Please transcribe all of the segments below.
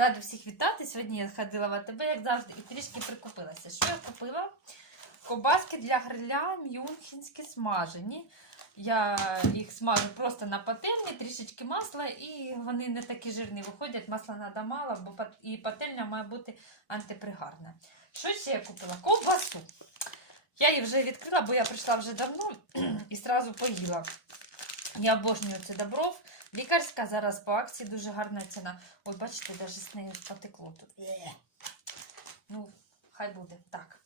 Рада всіх вітати. Сьогодні я ходила в АТБ, як завжди, і трішки прикупилася. Що я купила? Ковбаски для гриля мюнхенські смажені. Я їх смажу просто на пательні, трішечки масла, і вони не такі жирні виходять. Масла треба мало, бо і пательня має бути антипригарна. Що ще я купила? Ковбасу. Я її вже відкрила, бо я прийшла вже давно і одразу поїла. Я обожнюю це добров. Лікарська зараз по акції дуже гарна ціна. Ой, бачите, навіть з нею потекло тут. Е. Ну, хай буде. Так.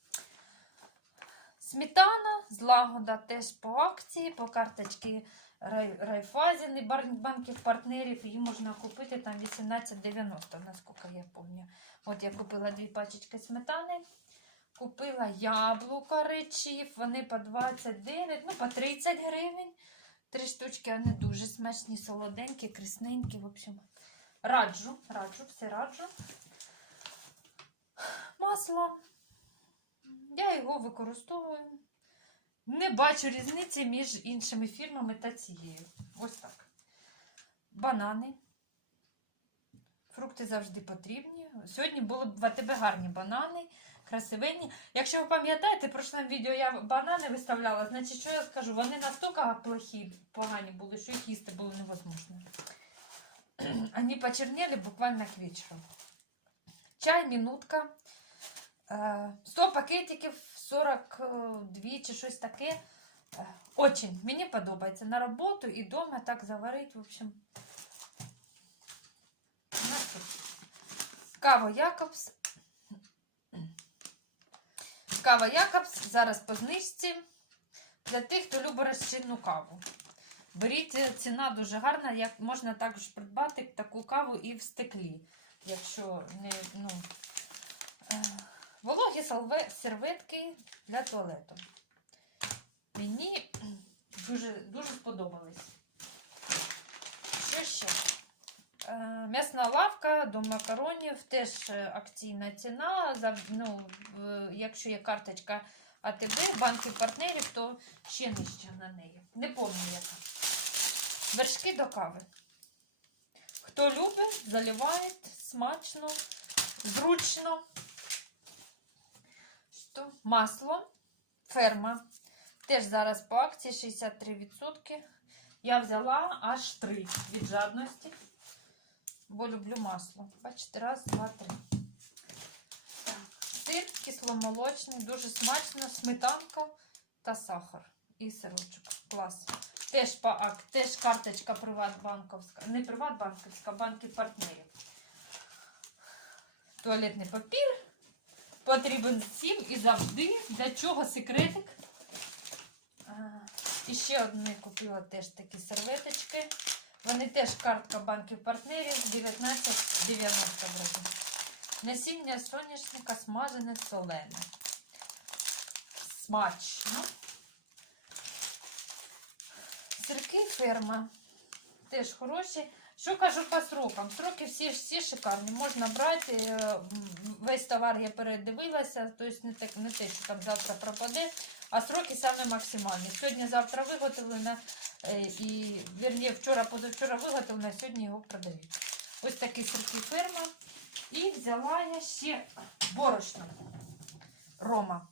Сметана з лагода теж по акції, по карточці Рай, Райфазін і банків партнерів. Її можна купити там 18,90, наскільки я пам'ятаю. От я купила дві пачечки сметани. Купила яблука речів, вони по 29, ну по 30 гривень. Три штучки, вони дуже смачні, солоденькі, крисненькі. В общем, раджу, раджу, все раджу. Масло. Я його використовую. Не бачу різниці між іншими фірмами та цією. Ось так. Банани. Фрукти завжди потрібні. Сьогодні були в АТБ гарні банани, красивенні. Якщо ви пам'ятаєте, в прошлому відео я банани виставляла, значить, що я скажу, вони настільки плохі, погані були, що їх їсти було невозможно. Вони почернели буквально к вечеру. Чай, минутка. Е, 100 пакетиків, 42 чи щось таке. Е, Очень мені подобається. На роботу і вдома так заварить. В общем. Кава Якобс. Кава Якобс зараз по знижці для тих, хто любить розчинну каву. Беріть, е, ціна дуже гарна, як можна також придбати таку каву і в стеклі. Якщо не, ну, е, вологі серветки для туалету. Мені дуже, дуже сподобались. Що ще? Е, М'ясна лавка до макаронів, теж е, акційна ціна. Ну, якщо є карточка АТБ, банків партнерів, то ще нижче на неї. Не пам'ятаю яка. Вершки до кави. Хто любить, заливає смачно, зручно. Що? Масло. Ферма. Теж зараз по акції 63%. Я взяла аж 3 від жадності. Бо люблю масло. Бачите, раз, два, три. Сир кисломолочний, дуже смачно, сметанка та сахар. І сирочок. Клас. Теж по теж карточка Приватбанковська. Не Приватбанковська, а банків партнерів. Туалетний папір. Потрібен всім і завжди. Для чого секретик? А, І ще одне купила теж такі серветочки. Вони теж картка банків партнерів 19,90 вроді. Насіння соняшника смажене солене. Смачно. Сирки ферма. Теж хороші. Що кажу по срокам? Сроки всі, всі шикарні. Можна брати. е, Весь товар я передивилася, тобто не, не те, що там завтра пропаде, а сроки саме максимальні. Сьогодні, завтра виготовлено, і вірні, вчора, позавчора виготовлено, а сьогодні його продають. Ось такі сирки ферма. І взяла я ще борошно. Рома.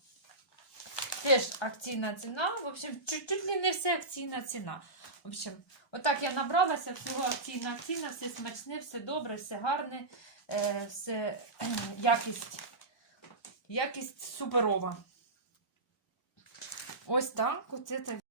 Теж акційна ціна. В общем, чуть-чуть не все акційна ціна. В общем, отак я набралася, всього акційна акційна, все смачне, все добре, все гарне, е, все якість, якість суперова. Ось так. Оце це